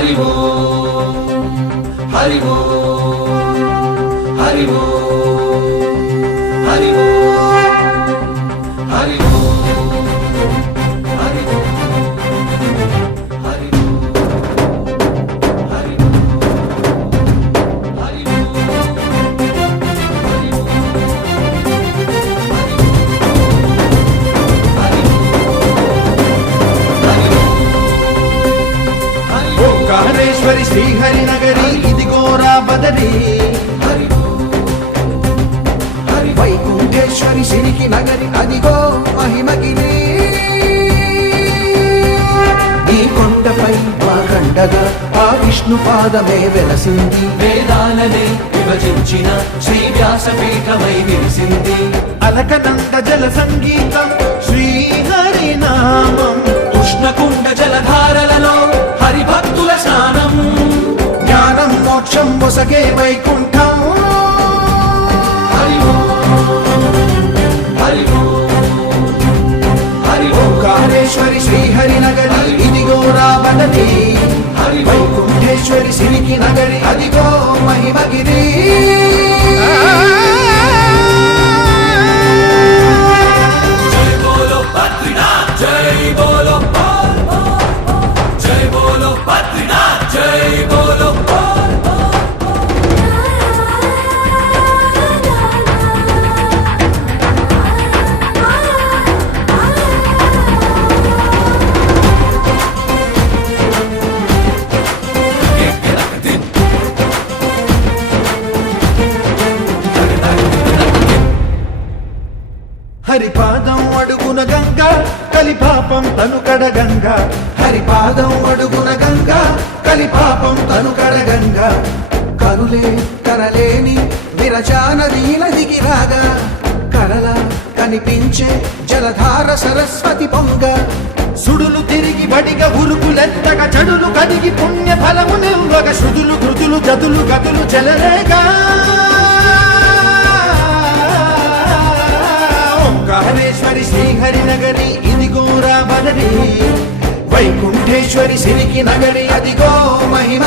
హరి ఓం హరి ఓం హరి ఓం హరి ఓం హరి ఓం హరి ఓం హరి ఓంకారేశ్వరి శ్రీహరి నగరి ఇదిగోరా బదరి వైకుంఠేశ్వరి సిరికి నగరి అదిగో మహిమగిరి ఈ కొండపై వాగండగా ఆ విష్ణు పాదమే వెలసింది వేదాలనే విభజించిన శ్రీ వ్యాసపీఠమై విరిసింది అలకనంద జల సంగీతం శ్రీహరి నామం ఉష్ణకుండ జలధారలలో హరిభక్తుల స్నానం జ్ఞానం మోక్షం మొసగే వైకుంఠం హరి ఓం హరి ఓం హరి ఓం ఓంకారేశ్వరి శ్రీహరి నగరి ఇదిగో రాబడది హరి ఓం వైకుంఠేశ్వరి సిరికి నగరి అదిగో మహిమగిరి జై బోలో బద్రీనాథ్ జై బోలో జై బోలో బద్రీనాథ్ జై బోలో హరిపాదం అడుగున గంగా కలిపాపం తను కడగంగా హరిపాదం అడుగున గంగా కలిపాపం తను కడగంగా కరులే కరలేని విరచానదీల దిగి రాగా కరలా కనిపించే జలధార సరస్వతి పొంగ సుడులు తిరిగి బడిగా ఉరుకులెత్తగా చెడులు కడిగి పుణ్య ఫలము నివ్వగా శృతులు కృతులు జతులు గతులు చెలరేగా ఓంకారేశ్వరి శ్రీహరి నగరి ఇదిగో రాబదరి వైకుంఠేశ్వరి సిరికి నగరి అదిగో మహిమ